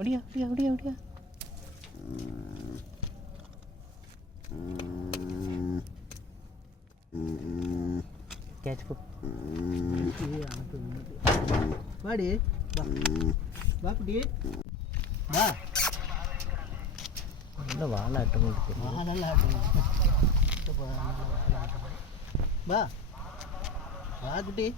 Odia Odia Odia Odia catch को வாடி வா குட்டி வா நல்ல வாலாட்டம் இருக்கு வா வா குட்டி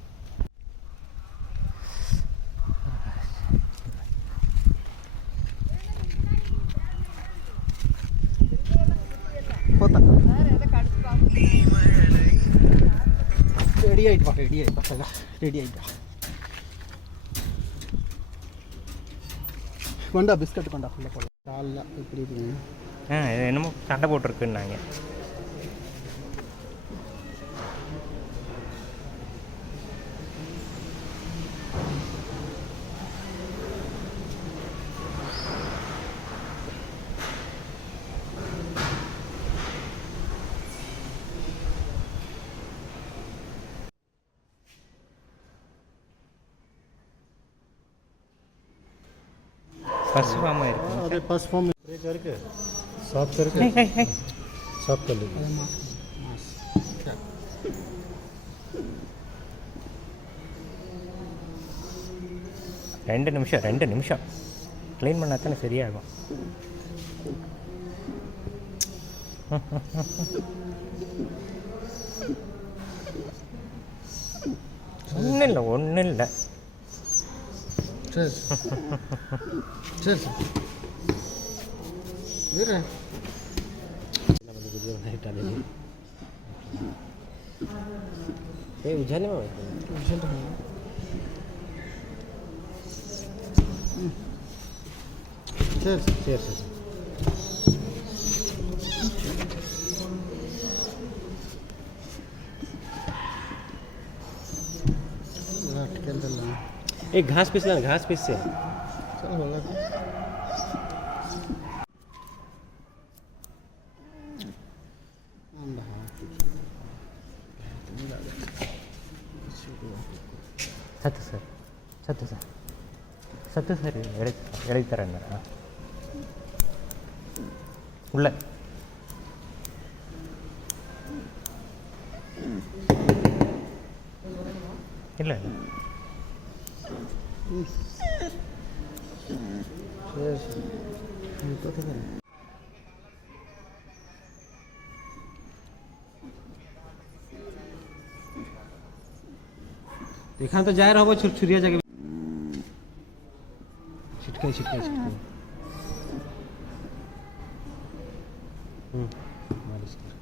போத்தா ரெடி ஆயிட்டு ரெடி ஆயிட்டா கொண்டா பிஸ்கட் கொண்டா ஃபுல்லாக போடலாம் காலில் இப்படி இருக்குங்க என்னமோ சண்டை போட்டிருக்குன்னாங்க फर्स्ट फॉर्म है अरे फर्स्ट फॉर्म स्प्रे करके साफ करके साफ कर लीजिए ரெண்டு நிமிஷம் க்ளீன் பண்ணால் தானே சரியாகும் ஒன்றும் இல்லை சரி சரி சரி வீர उजाले में சரி சரி சரி एक घास पीस लेना घास पीस से चलो होगा சத்து சார் எழுதி தரேன் உள்ள இல்லை देखा तो जाए रहो छुरिया जगह छिटके मालिश कर